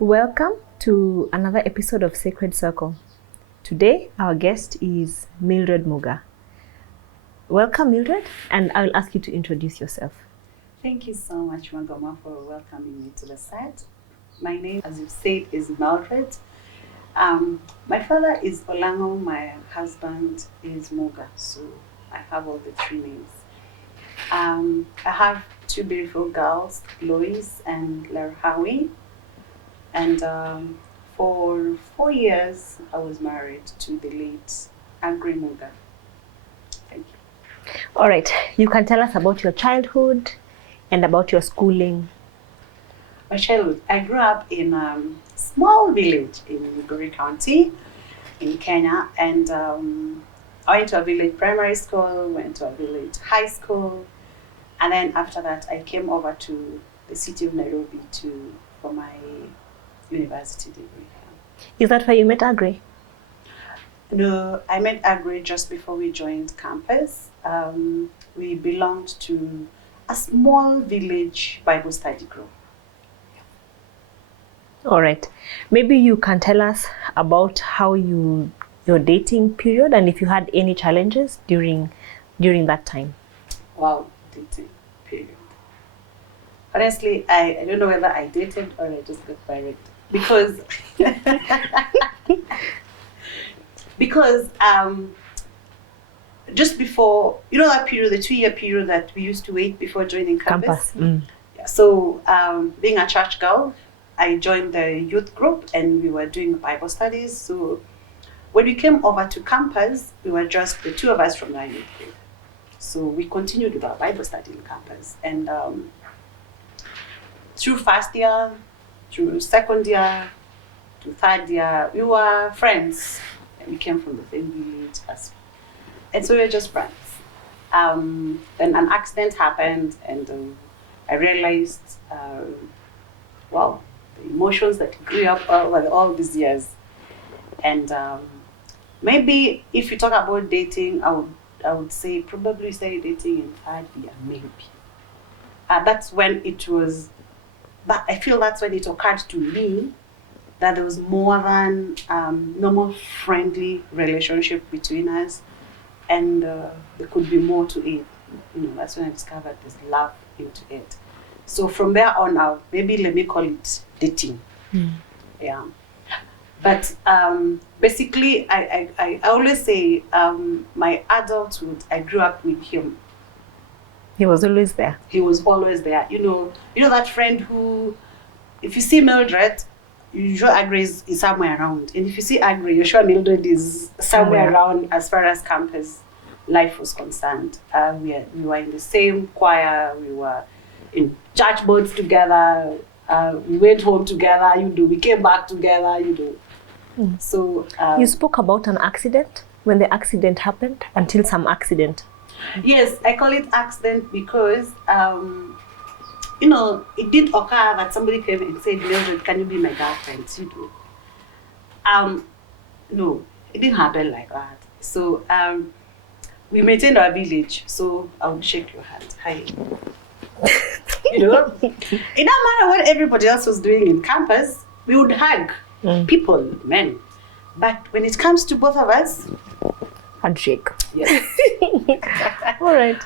Welcome to another episode of Sacred Circle. Today, our guest is Mildred Muga. Welcome, Mildred, and I'll ask you to introduce yourself. Thank you so much, Magoma, for welcoming me to the site. My name, as you said, is Mildred. My father is Olango, my husband is Muga, so I have all the three names. I have two beautiful girls, Lois and Larhawi. And for 4 years, I was married to the late Angry Muga. Thank you. All right, you can tell us about your childhood and about your schooling. My childhood, I grew up in a small village in Migori County in Kenya. And I went to a village primary school, went to a village high school. And then after that, I came over to the city of Nairobi for my university degree. Is that where you met Agri? No, I met Agri just before we joined campus. We belonged to a small village Bible study group. All right. Maybe you can tell us about how your dating period and if you had any challenges during that time. Wow, dating period. Honestly, I don't know whether I dated or I just got married. Because just before, that period, the 2-year period that we used to wait before joining campus. Yeah, so being a church girl, I joined the youth group and we were doing Bible studies. So when we came over to campus, we were just the two of us from the youth group. So we continued with our Bible study in campus. And through first year, through second year, to third year, we were friends. And we came from the same village. And so we were just friends. Then an accident happened and I realized, the emotions that grew up over all these years. And maybe if you talk about dating, I would say probably say dating in third year, maybe. That's when it was. But I feel that's when it occurred to me that there was more than normal friendly relationship between us, and there could be more to it. That's when I discovered this love into it. So from there on out, maybe let me call it dating. Yeah. But basically, I always say my adulthood, I grew up with him. He was always there. He was always there. You know that friend who, if you see Mildred, you're sure Agri is somewhere around. And if you see Agri, you're sure Mildred is somewhere around as far as campus life was concerned. We were in the same choir. We were in church boards together. We went home together. We came back together. So you spoke about an accident. When the accident happened, until some accident. Yes, I call it accident because, it didn't occur that somebody came and said, Mildred, can you be my girlfriend? No, it didn't happen like that. So we maintained our village, so I would shake your hand. Hi. It don't matter what everybody else was doing in campus, we would hug people, men. But when it comes to both of us, handshake. Yes. All right.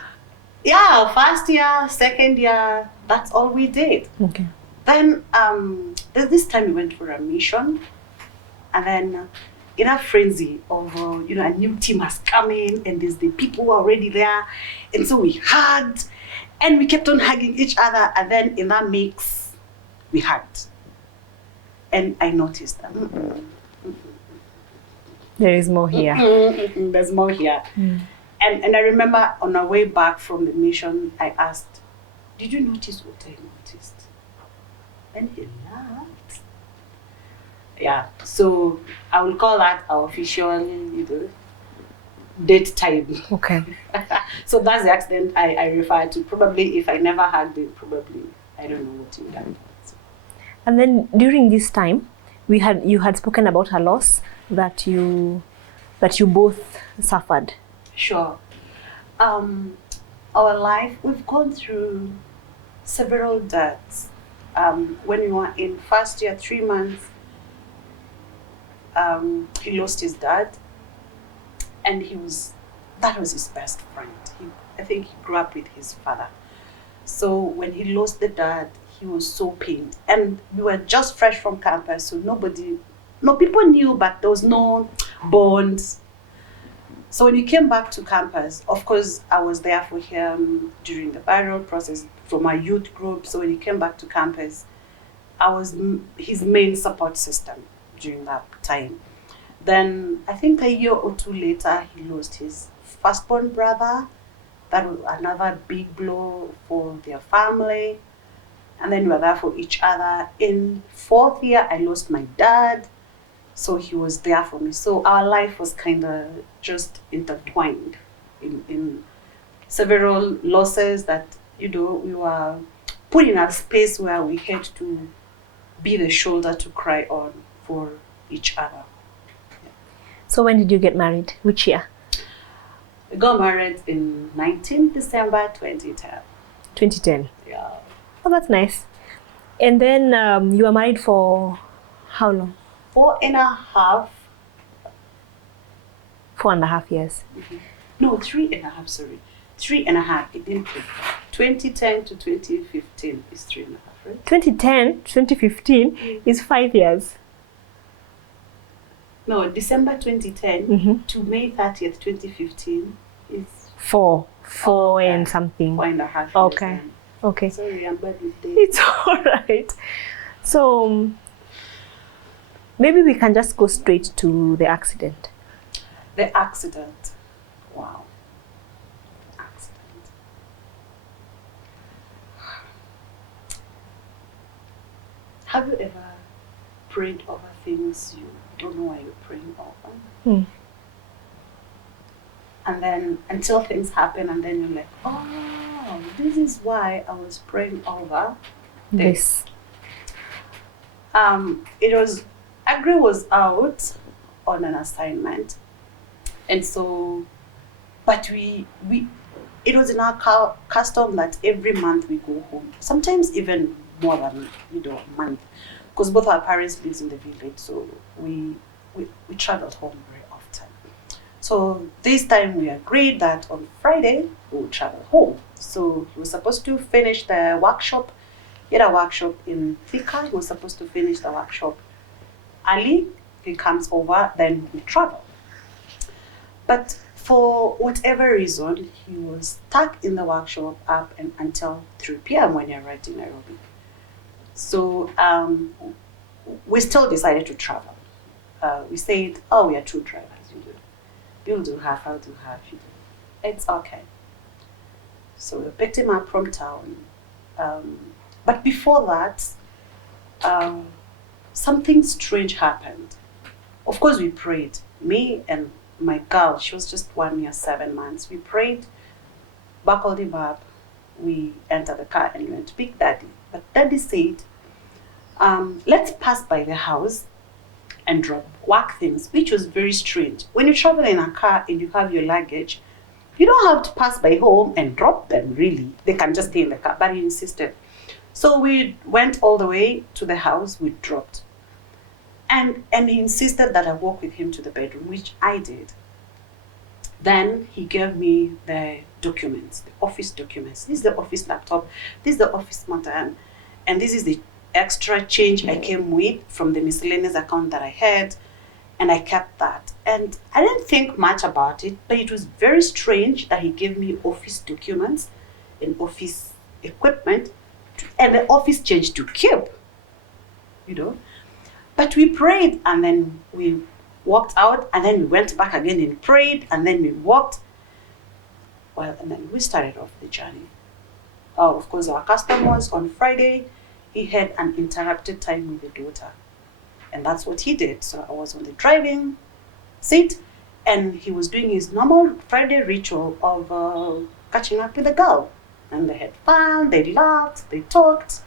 Yeah, first year, second year, that's all we did. Okay. Then this time we went for a mission, and then in a frenzy of a new team has come in, and there's the people who are already there, and so we hugged, and we kept on hugging each other, and then in that mix, we hugged, and I noticed that. There is more here. There's more here. And I remember on our way back from the mission, I asked, did you notice what I noticed? And he laughed. Yeah, so I will call that our official date time. Okay. So that's the accident I refer to. Probably if I never hugged it, probably I don't know what you would have done. So. And then during this time, you had spoken about a loss that you both suffered. Sure. Our life, we've gone through several deaths when we were in first year, 3 months, he lost his dad, and that was his best friend. I think he grew up with his father. So when he lost the dad, he was so pained. And we were just fresh from campus, so people knew, but there was no bonds. So when he came back to campus, of course, I was there for him during the burial process from my youth group. So when he came back to campus, I was his main support system during that time. Then I think a year or two later, he lost his firstborn brother. That was another big blow for their family. And then we were there for each other. In fourth year, I lost my dad. So he was there for me. So our life was kind of just intertwined in several losses that, we were put in a space where we had to be the shoulder to cry on for each other. So when did you get married? Which year? We got married in 19 December 2010. 2010. Yeah. Oh, that's nice. And then you were married for how long? 4.5. 4.5 years. Mm-hmm. No, 3.5, sorry. 3.5. It didn't take. 2010 to 2015 is 3.5, right? 2010, 2015 is 5 years. No, December 2010 to May 30th, 2015 is... Four okay. And something. 4.5 years. Okay. Then. Okay. Sorry, I'm bad with dates. It's all right. So maybe we can just go straight to the accident. The accident. Wow. Accident. Have you ever prayed over things you don't know why you're praying over? And then until things happen, and then you're like, oh, this is why I was praying over this. Agri was out on an assignment, and so, but it was in our custom that every month we go home, sometimes even more than a month, because both our parents lives in the village, so we traveled home very often. So this time we agreed that on Friday we would travel home. So he was supposed to finish the workshop. He had a workshop in Thika. He was supposed to finish the workshop early. He comes over, then we travel. But for whatever reason, he was stuck in the workshop up and until 3 p.m. when he arrived in Nairobi. So we still decided to travel. We said, we are two drivers. You'll do half, I'll do half. You do. It's okay. So we picked him up from town. But before that, something strange happened. Of course, we prayed. Me and my girl, she was just 1 year, 7 months. We prayed, buckled him up. We entered the car and we went to pick Daddy. But Daddy said, let's pass by the house and drop work things, which was very strange. When you travel in a car and you have your luggage, you don't have to pass by home and drop them, really. They can just stay in the car, but he insisted. So we went all the way to the house, we dropped. And he insisted that I walk with him to the bedroom, which I did. Then he gave me the documents, the office documents. This is the office laptop, this is the office motor, and this is the extra change I came with from the miscellaneous account that I had, and I kept that. And I didn't think much about it, but it was very strange that he gave me office documents and office equipment and the office change to keep, But we prayed, and then we walked out, and then we went back again and prayed, and then we walked. Well, and then we started off the journey. Of course, our custom was on Friday, he had an interrupted time with the daughter. And that's what he did. So I was on the driving seat, and he was doing his normal Friday ritual of catching up with the girl. And they had fun, they laughed, they talked.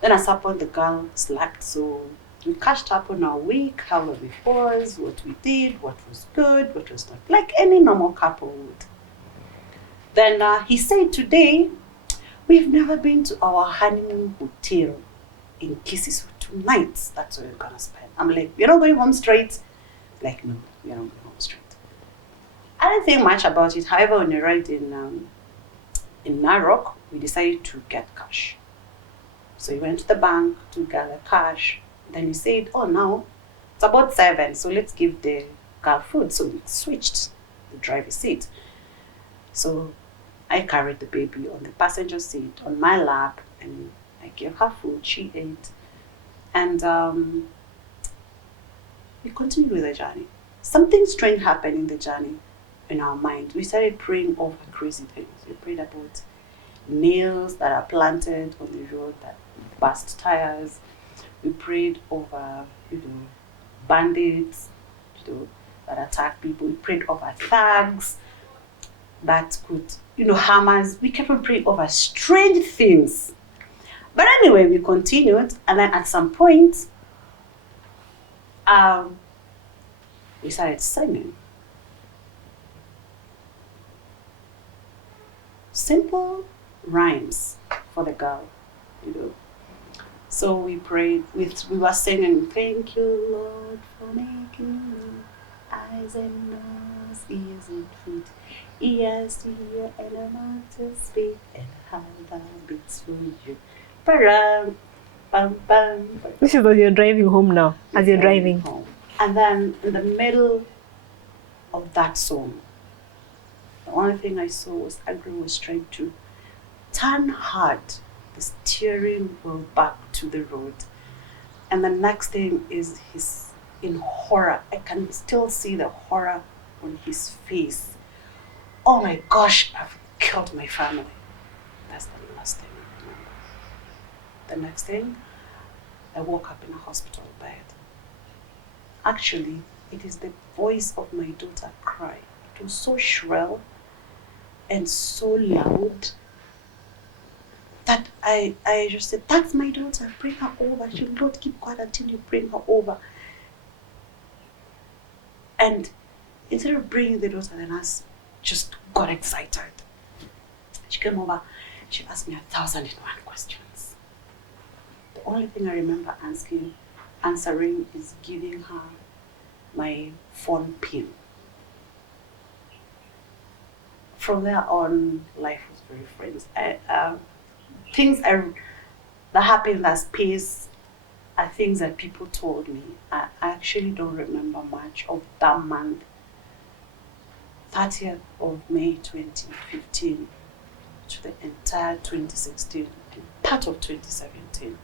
Then at some point the girl slept, so we catched up on our week, how it was, what we did, what was good, what was not, like any normal couple would. Then he said, today, we've never been to our honeymoon hotel. in Kisii, so 2 nights, that's where we're gonna spend. I'm like, you're not going home straight? Like, no, you're not going home straight. I didn't think much about it. However, when we arrived in Narok, we decided to get cash. So we went to the bank to gather cash. Then he said, oh, now it's about 7, so let's give the girl food. So we switched the driver's seat. So I carried the baby on the passenger seat on my lap, and I gave her food. She ate. And we continued with the journey. Something strange happened in the journey in our mind. We started praying over crazy things. We prayed about nails that are planted on the road that burst tires. We prayed over, bandits, that attack people. We prayed over thugs that could, hammers. We kept on praying over strange things. But anyway, we continued, and then at some point, we started singing. Simple rhymes for the girl, So we prayed, we were singing, thank you, Lord, for making me eyes and nose, ears and feet, ears to hear and a mouth to speak, and how that beats for you. Ba-ram, bam, bam. This is as you're driving home now, as you're driving home. And then in the middle of that song, the only thing I saw was Agri was trying to turn hard the steering wheel back to the road. And the next thing is he's in horror. I can still see the horror on his face. Oh my gosh, I've killed my family. That's the last thing I remember. The next thing, I woke up in a hospital bed. Actually, it is the voice of my daughter cry. It was so shrill and so loud that I just said, that's my daughter, bring her over. She will not keep quiet until you bring her over. And instead of bringing the daughter, the nurse just got excited. She came over, she asked me 1,001 questions. The only thing I remember answering is giving her my phone pin. From there on, life was very friends. Things that happened as peace are things that people told me. I actually don't remember much of that month, 30th of May 2015 to the entire 2016 and part of 2017.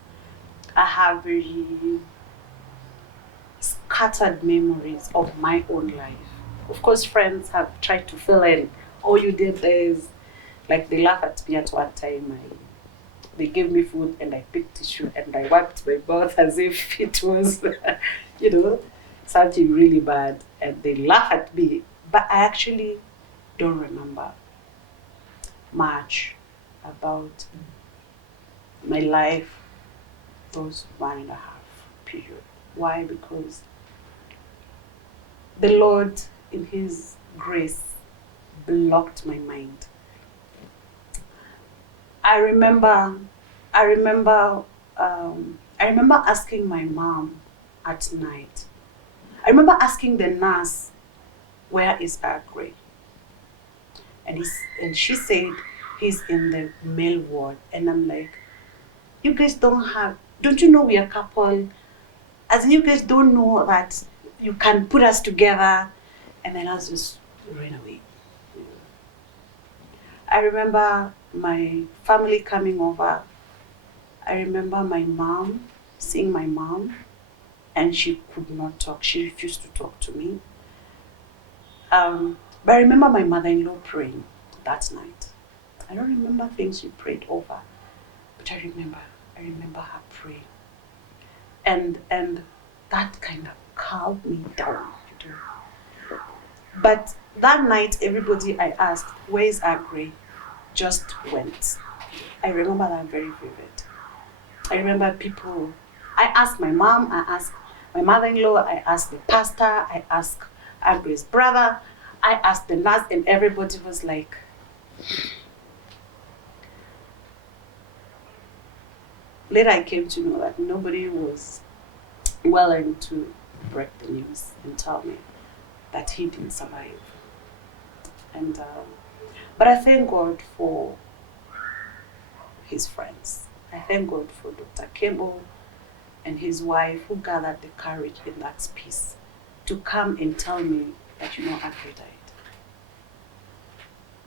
I have very scattered memories of my own life. Of course, friends have tried to fill in. All you did is, like, they laugh at me at one time. They gave me food and I picked tissue and I wiped my mouth as if it was, something really bad. And they laugh at me. But I actually don't remember much about my life those 1.5 period. Why? Because the Lord, in His grace, blocked my mind. I remember asking my mom at night. I remember asking the nurse, where is Agri? And she said, he's in the male ward. And I'm like, you guys don't you know we are a couple? As in, you guys don't know that you can put us together. And then I was just ran away. I remember my family coming over. I remember seeing my mom, and she could not talk. She refused to talk to me. But I remember my mother-in-law praying that night. I don't remember things she prayed over, but I remember her praying. And that kind of calmed me down. But that night, everybody I asked, where's Agri? Just went. I remember that very vivid. I remember people, I asked my mom, I asked my mother-in-law, I asked the pastor, I asked Agri's brother, I asked the nurse, and everybody was like, later I came to know that nobody was willing to break the news and tell me that he didn't survive. And but I thank God for his friends. I thank God for Dr. Campbell and his wife who gathered the courage in that space to come and tell me that, you know, Andre died.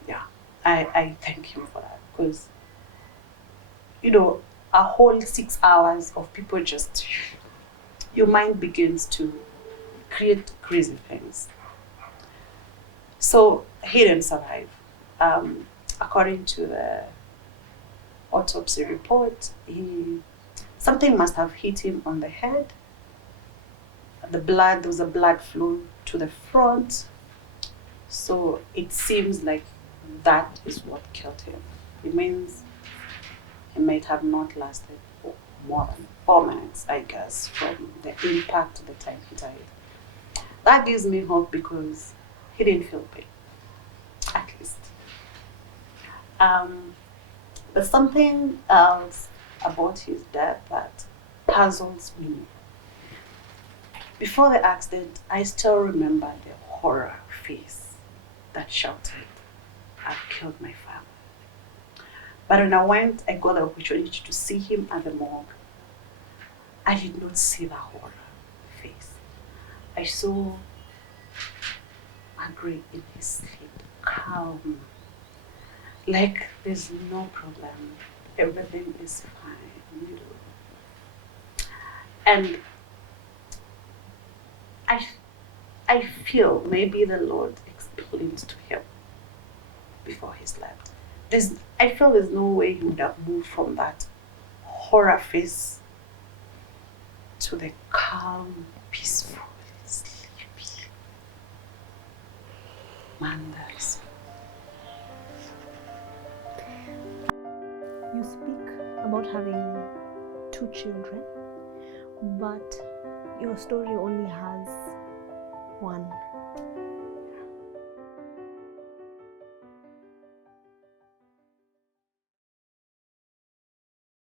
Yeah, I thank him for that, because, you know, a whole 6 hours of people just, your mind begins to create crazy things. So he didn't survive. According to the autopsy report, something must have hit him on the head. There was a blood flow to the front. So it seems like that is what killed him. It means he might have not lasted more than 4 minutes, I guess, from the impact to the time he died. That gives me hope because he didn't feel pain, at least. But something else about his death that puzzles me. Before the accident, I still remember the horror face that shouted, "I've killed my family." But when I got the opportunity to see him at the morgue, I did not see the horror face. I saw Agri in his sleep, calm, like there's no problem, everything is fine, you know. And I feel maybe the Lord explained to him before he slept. I feel there's no way he would have moved from that horror face to the calm, peaceful, sleepy man that is. You speak about having 2 children, but your story only has one.